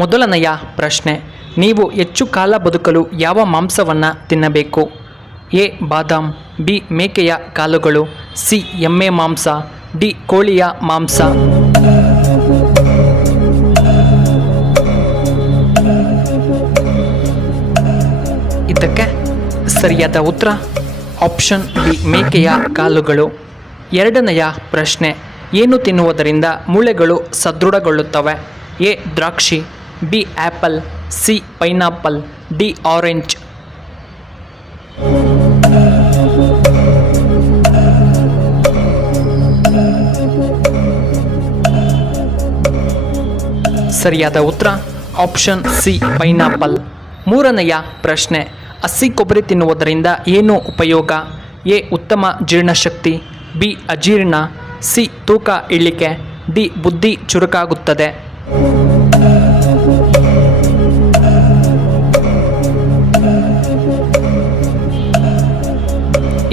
ಮೊದಲನೆಯ ಪ್ರಶ್ನೆ, ನೀವು ಹೆಚ್ಚು ಕಾಲ ಬದುಕಲು ಯಾವ ಮಾಂಸವನ್ನು ತಿನ್ನಬೇಕು? ಎ ಬಾದಾಮ್, ಬಿ ಮೇಕೆಯ ಕಾಲುಗಳು, ಸಿ ಎಮ್ಮೆ ಮಾಂಸ, ಡಿ ಕೋಳಿಯ ಮಾಂಸ. ಇದಕ್ಕೆ ಸರಿಯಾದ ಉತ್ತರ ಆಪ್ಷನ್ ಬಿ ಮೇಕೆಯ ಕಾಲುಗಳು. ಎರಡನೆಯ ಪ್ರಶ್ನೆ, ಏನು ತಿನ್ನುವುದರಿಂದ ಮೂಳೆಗಳು ಸದೃಢಗೊಳ್ಳುತ್ತವೆ? ಎ ದ್ರಾಕ್ಷಿ, B apple, C pineapple, D orange. ಸರಿಯಾದ ಉತ್ತರ ಆಪ್ಷನ್ ಸಿ ಪೈನಾಪಲ್. ಮೂರನೆಯ ಪ್ರಶ್ನೆ, ಹಸಿ ಕೊಬ್ಬರಿ ತಿನ್ನುವುದರಿಂದ ಏನು ಉಪಯೋಗ? ಎ ಉತ್ತಮ ಜೀರ್ಣಶಕ್ತಿ, ಬಿ ಅಜೀರ್ಣ, ಸಿ ತೂಕ ಇಳಿಕೆ, ಡಿ ಬುದ್ಧಿ ಚುರುಕಾಗುತ್ತದೆ.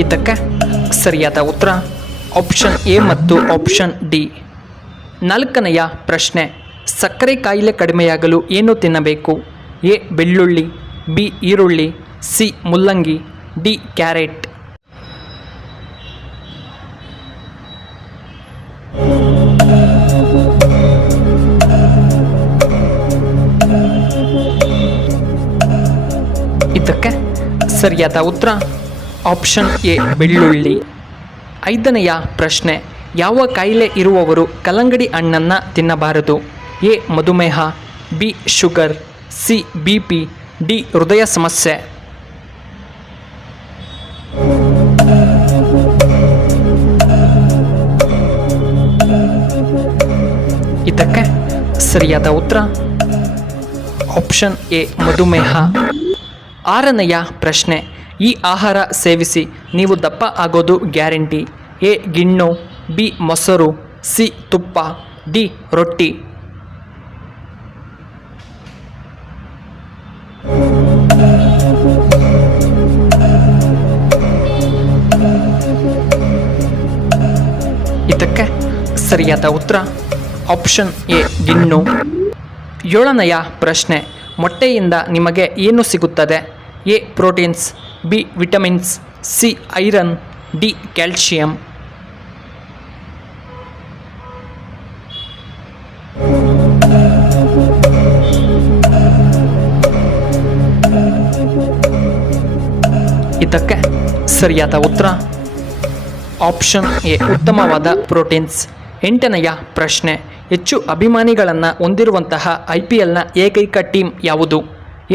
ಇದಕ್ಕೆ ಸರಿಯಾದ ಉತ್ತರ ಆಪ್ಷನ್ ಎ ಮತ್ತು ಆಪ್ಷನ್ ಡಿ. ನಾಲ್ಕನೆಯ ಪ್ರಶ್ನೆ, ಸಕ್ಕರೆ ಕಾಯಿಲೆ ಕಡಿಮೆಯಾಗಲು ಏನು ತಿನ್ನಬೇಕು? ಎ ಬೆಳ್ಳುಳ್ಳಿ, ಬಿ ಈರುಳ್ಳಿ, ಸಿ ಮುಲ್ಲಂಗಿ, ಡಿ ಕ್ಯಾರೆಟ್. ಇದಕ್ಕೆ ಸರಿಯಾದ ಉತ್ತರ ಆಪ್ಷನ್ ಎ ಬೆಳ್ಳುಳ್ಳಿ. ಐದನೆಯ ಪ್ರಶ್ನೆ, ಯಾವ ಕಾಯಿಲೆ ಇರುವವರು ಕಲ್ಲಂಗಡಿ ಹಣ್ಣನ್ನು ತಿನ್ನಬಾರದು? ಎ ಮಧುಮೇಹ, B sugar, C B P, D ಹೃದಯ ಸಮಸ್ಯೆ. ಇದಕ್ಕೆ ಸರಿಯಾದ ಉತ್ತರ ಆಪ್ಷನ್ ಎ ಮಧುಮೇಹ. ಆರನೆಯ ಪ್ರಶ್ನೆ, ಈ ಆಹಾರ ಸೇವಿಸಿ ನೀವು ದಪ್ಪ ಆಗೋದು ಗ್ಯಾರಂಟಿ. ಎ ಗಿಣ್ಣು, ಬಿ ಮೊಸರು, ಸಿ ತುಪ್ಪ, ಡಿ ರೊಟ್ಟಿ. ಇದಕ್ಕೆ ಸರಿಯಾದ ಉತ್ತರ ಆಪ್ಷನ್ ಎ ಗಿಣ್ಣು. ಏಳನೆಯ ಪ್ರಶ್ನೆ, ಮೊಟ್ಟೆಯಿಂದ ನಿಮಗೆ ಏನು ಸಿಗುತ್ತದೆ? A proteins, B vitamins, C iron, D calcium. ಇದಕ್ಕೆ ಸರಿಯಾದ ಉತ್ತರ ಆಪ್ಷನ್ ಎ ಉತ್ತಮವಾದ ಪ್ರೋಟೀನ್ಸ್. ಎಂಟನೆಯ ಪ್ರಶ್ನೆ, ಹೆಚ್ಚು ಅಭಿಮಾನಿಗಳನ್ನು ಹೊಂದಿರುವಂತಹ IPLನ ಏಕೈಕ ಟೀಮ್ ಯಾವುದು?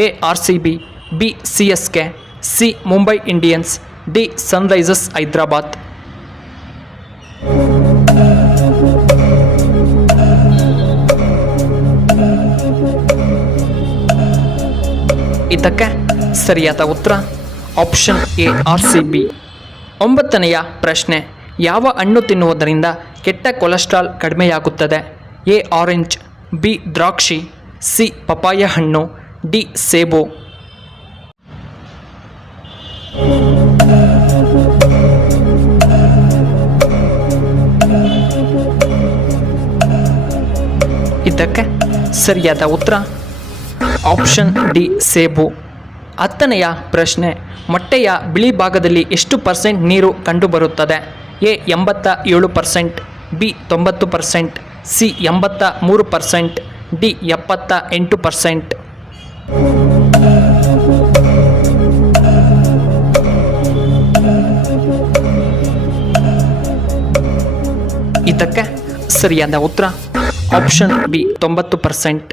A RCB, B CSK, C Mumbai Indians, D Sunrisers Hyderabad. ಇದಕ್ಕೆ ಸರಿಯಾದ ಉತ್ತರ ಆಪ್ಷನ್ ಎ RCB. ಒಂಬತ್ತನೆಯ ಪ್ರಶ್ನೆ, ಯಾವ ಹಣ್ಣು ತಿನ್ನುವುದರಿಂದ ಕೆಟ್ಟ ಕೊಲೆಸ್ಟ್ರಾಲ್ ಕಡಿಮೆಯಾಗುತ್ತದೆ? ಎ ಆರೆಂಜ್, ಬಿ ದ್ರಾಕ್ಷಿ, ಸಿ ಪಪಾಯ ಹಣ್ಣು, ಡಿ ಸೇಬು. ಇದಕ್ಕೆ ಸರಿಯಾದ ಉತ್ತರ ಆಪ್ಷನ್ ಡಿ ಸೇಬು. ಹತ್ತನೆಯ ಪ್ರಶ್ನೆ, ಮೊಟ್ಟೆಯ ಬಿಳಿ ಭಾಗದಲ್ಲಿ ಎಷ್ಟು % ನೀರು ಕಂಡುಬರುತ್ತದೆ? A 87%, B 90%, C 83%, D 78%. ಇದಕ್ಕೆ ಸರಿಯಾದ ಉತ್ತರ ಆಪ್ಷನ್ ಬಿ 90%.